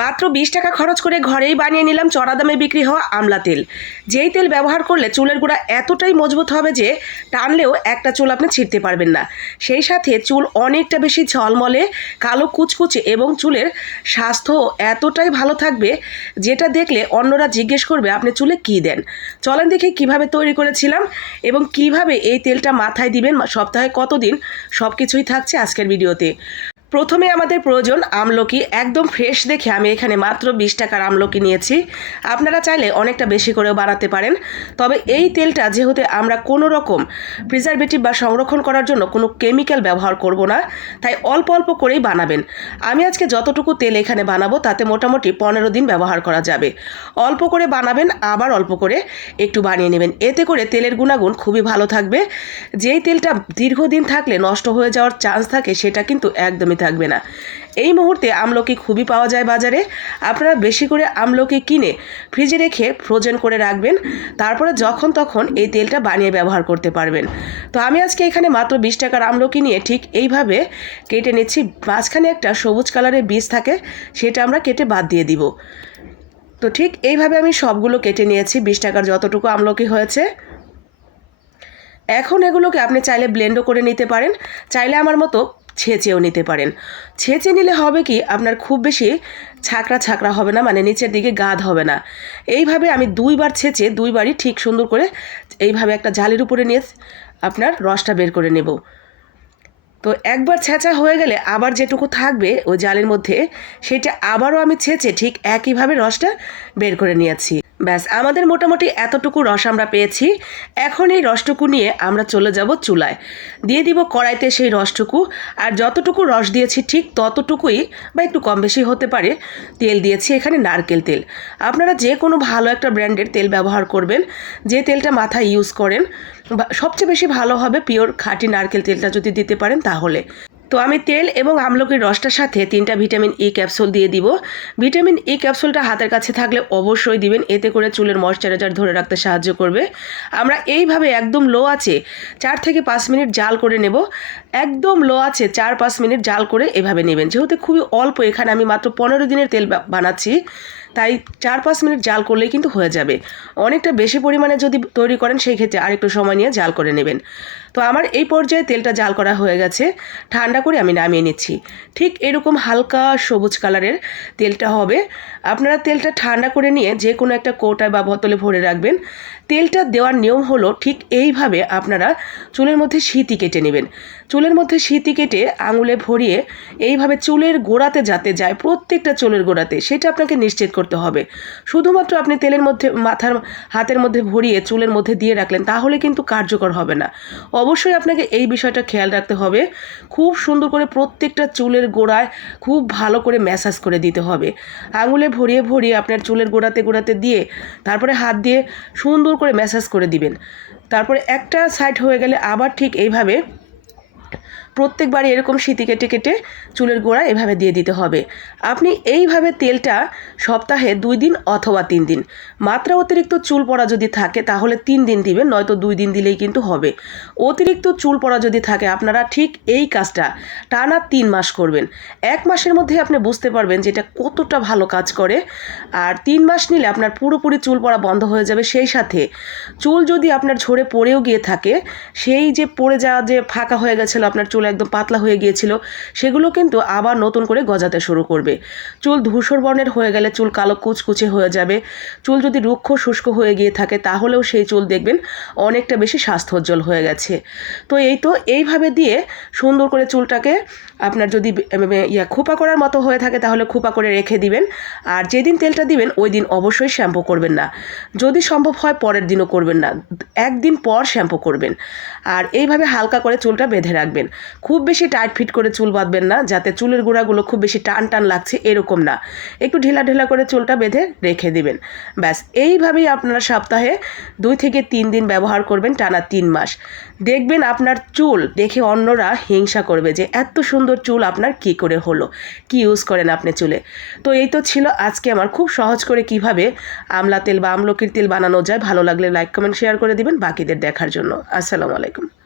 মাত্র বিশ টাকা খরচ করে ঘরেই বানিয়ে নিলাম চড়া দামে বিক্রি হওয়া আমলা তেল। যেই তেল ব্যবহার করলে চুলের গোড়া এতটাই মজবুত হবে যে টানলেও একটা চুল আপনি ছিঁড়তে পারবেন না। সেই সাথে চুল অনেকটা বেশি ঝলমলে, কালো কুচকুচে এবং চুলের স্বাস্থ্য এতটাই ভালো থাকবে যেটা দেখলে অন্যরা জিজ্ঞেস করবে, আপনি চুলে কী দেন? চলেন দেখি কীভাবে তৈরি করেছিলাম এবং কীভাবে এই তেলটা মাথায় দিবেন, সপ্তাহে কতদিন সব কিছুই থাকছে আজকের ভিডিওতে। প্রথমে আমাদের প্রয়োজন আমলকি একদম ফ্রেশ দেখে আমি এখানে মাত্র বিশ টাকার আমলকি নিয়েছি। আপনারা চাইলে অনেকটা বেশি করেও বানাতে পারেন। তবে এই তেলটা যেহেতু আমরা কোনো রকম প্রিজারভেটিভ বা সংরক্ষণ করার জন্য কোনো কেমিক্যাল ব্যবহার করব না, তাই অল্প অল্প করেই বানাবেন। আমি আজকে যতটুকু তেল এখানে বানাবো, তাতে মোটামুটি পনেরো দিন ব্যবহার করা যাবে। অল্প করে বানাবেন, আবার অল্প করে একটু বানিয়ে নেবেন। এতে করে তেলের গুণাগুণ খুবই ভালো থাকবে। যেই তেলটা দীর্ঘদিন থাকলে নষ্ট হয়ে যাওয়ার চান্স থাকে, সেটা কিন্তু একদমই থাকবে না। এই মুহূর্তে আমলকি খুবই পাওয়া যায় বাজারে। আপনারা বেশি করে আমলকি কিনে ফ্রিজে রেখে ফ্রোজেন করে রাখবেন। তারপরে যখন তখন এই তেলটা বানিয়ে ব্যবহার করতে পারবেন। তো আমি আজকে এখানে মাত্র বিশ টাকার আমলকি নিয়ে ঠিক এইভাবে কেটে নিচ্ছি। মাঝখানে একটা সবুজ কালারের বীজ থাকে, সেটা আমরা কেটে বাদ দিয়ে দিব। তো ঠিক এইভাবে আমি সবগুলো কেটে নিয়েছি, বিশ টাকার যতটুকু আমলকি হয়েছে। এখন এগুলোকে আপনি চাইলে ব্লেন্ডও করে নিতে পারেন। চাইলে আমার মতো ছেঁচেও নিতে পারেন। ছেঁচে নিলে হবে কি, আপনার খুব বেশি ছাকরা ছাকরা হবে না মানে নিচের দিকে গাদ হবে না। এইভাবে আমি দুইবার ছেঁচে দুইবারই ঠিক সুন্দর করে এইভাবে একটা জালের উপরে নিয়ে আপনার রসটা বের করে নেব। তো একবার ছেঁচা হয়ে গেলে আবার যেটুকু থাকবে ওই জালের মধ্যে, সেটা আবারও আমি ছেঁচে ঠিক একইভাবে রসটা বের করে নিয়েছি। ব্যাস, আমাদের মোটামুটি এতটুকু রস আমরা পেয়েছি। এখন এই রসটুকু নিয়ে আমরা চলে যাব চুলায়। দিয়ে দিব কড়াইতে সেই রসটুকু। আর যতটুকু রস দিয়েছি ঠিক ততটুকুই বা একটু কম বেশি হতে পারে, তেল দিয়েছি এখানে নারকেল তেল। আপনারা যে কোনো ভালো একটা ব্র্যান্ডের তেল ব্যবহার করবেন। যে তেলটা মাথায় ইউজ করেন সবচেয়ে বেশি ভালো হবে পিওর খাঁটি নারকেল তেলটা যদি দিতে পারেন তাহলে। তো আমি তেল এবং আমলকির রসটার সাথে তিনটা ভিটামিন ই ক্যাপসুল দিয়ে দিব। ভিটামিন ই ক্যাপসুলটা হাতের কাছে থাকলে অবশ্যই দিবেন, এতে করে চুলের ময়শ্চারাইজার ধরে রাখতে সাহায্য করবে। আমরা এইভাবে একদম লো আছে চার থেকে পাঁচ মিনিট জাল করে নেব। একদম লো আছে চার পাঁচ মিনিট জাল করে এভাবে নেবেন। যেহেতু খুবই অল্প, এখানে আমি মাত্র পনেরো দিনের তেল বানাচ্ছি। তাই চার পাঁচ মিনিট জাল করলেই কিন্তু হয়ে যাবে। অনেকটা বেশি পরিমাণে যদি তৈরি করেন, সেই ক্ষেত্রে আরেকটু সময় নিয়ে জাল করে নেবেন। তো আমার এই পর্যায়ে তেলটা জাল করা হয়ে গেছে। ঠান্ডা করে আমি নামিয়ে নিচ্ছি। ঠিক এরকম হালকা সবুজ কালারের তেলটা হবে। আপনারা তেলটা ঠান্ডা করে নিয়ে যে কোনো একটা কৌটায় বা বোতলে ভরে রাখবেন। তেলটা দেওয়ার নিয়ম হলো ঠিক এইভাবে আপনারা চুলের মধ্যে সিঁতি কেটে নেবেন। চুলের মধ্যে সিঁতি কেটে আঙুলে ভরিয়ে এইভাবে চুলের গোড়াতে যাতে যায়, প্রত্যেকটা চুলের গোড়াতে, সেটা আপনাকে নিশ্চিত করতে হবে। শুধুমাত্র আপনি তেলের মধ্যে, মাথার হাতের মধ্যে ভরিয়ে চুলের মধ্যে দিয়ে রাখলেন, তাহলে কিন্তু কার্যকর হবে না। অবশ্যই আপনাকে এই বিষয়টা খেয়াল রাখতে হবে। খুব সুন্দর করে প্রত্যেকটা চুলের গোড়ায় খুব ভালো করে ম্যাসাজ করে দিতে হবে। আঙুলে ভরিয়ে ভরিয়ে আপনার চুলের গোড়াতে গোড়াতে দিয়ে, তারপরে হাত দিয়ে সুন্দর করে ম্যাসাজ করে দিবেন। তারপরে একটা সাইড হয়ে গেলে আবার ঠিক এইভাবে প্রত্যেকবারই এরকম সিতি কেটে কেটে চুলের গোড়া এভাবে দিয়ে দিতে হবে। আপনি এইভাবে তেলটা সপ্তাহে দুই দিন অথবা তিন দিন। মাত্রা অতিরিক্ত চুল পড়া যদি থাকে, তাহলে তিন দিন দিবেন, নয়তো দুই দিন দিলেই কিন্তু হবে। অতিরিক্ত চুল পড়া যদি থাকে, আপনারা ঠিক এই কাজটা টানা তিন মাস করবেন। এক মাসের মধ্যে আপনি বুঝতে পারবেন যে এটা কতটা ভালো কাজ করে। আর তিন মাস নিলে আপনার পুরোপুরি চুল পড়া বন্ধ হয়ে যাবে সেই সাথে। চুল যদি আপনার ঝরে পড়েও গিয়ে থাকে, সেই যে পড়ে যাওয়া যে ফাঁকা হয়ে গেছিল আপনার চুল একদম পাতলা হয়ে গিয়েছিল, সেগুলো কিন্তু আবার নতুন করে গজাতে শুরু করবে। চুল ধূসর বর্ণের হয়ে গেলে চুল কালো কুচকুচে হয়ে যাবে। চুল যদি রুক্ষ শুষ্ক হয়ে গিয়ে থাকে, তাহলেও সেই চুল দেখবেন অনেকটা বেশি স্বাস্থ্যোজ্জ্বল হয়ে গেছে। তো এই তো, এইভাবে দিয়ে সুন্দর করে চুলটাকে আপনার যদি ইয়া খোপা করার মতো হয়ে থাকে, তাহলে খোপা করে রেখে দিবেন। আর যেদিন তেলটা দিবেন, ওই দিন অবশ্যই শ্যাম্পু করবেন না। যদি সম্ভব হয়, পরের দিনও করবেন না। একদিন পর শ্যাম্পু করবেন। আর এইভাবে হালকা করে চুলটা বেঁধে রাখবেন। খুব বেশি টাইট ফিট করে চুল বাঁধবেন না, যাতে চুলের গোড়াগুলো খুব বেশি টান টান লাগছে, এরকম না। একটু ঢিলা ঢিলা করে চুলটা বেঁধে রেখে দিবেন। ব্যাস, এইভাবেই আপনারা সপ্তাহে দুই থেকে তিন দিন ব্যবহার করবেন টানা তিন মাস। দেখবেন আপনার চুল দেখে অন্যরা হিংসা করবে যে, এত সুন্দর চুল আপনার, কি করে হলো? কি ইউজ করেন আপনি চুলে? তো এই তো ছিল আজকে আমার খুব সহজ করে কীভাবে আমলা তেল বা আমলকির তেল বানানো যায়। ভালো লাগলে লাইক কমেন্ট শেয়ার করে দিবেন। বাকিদের দেখার জন্য। আসসালামু আলাইকুম।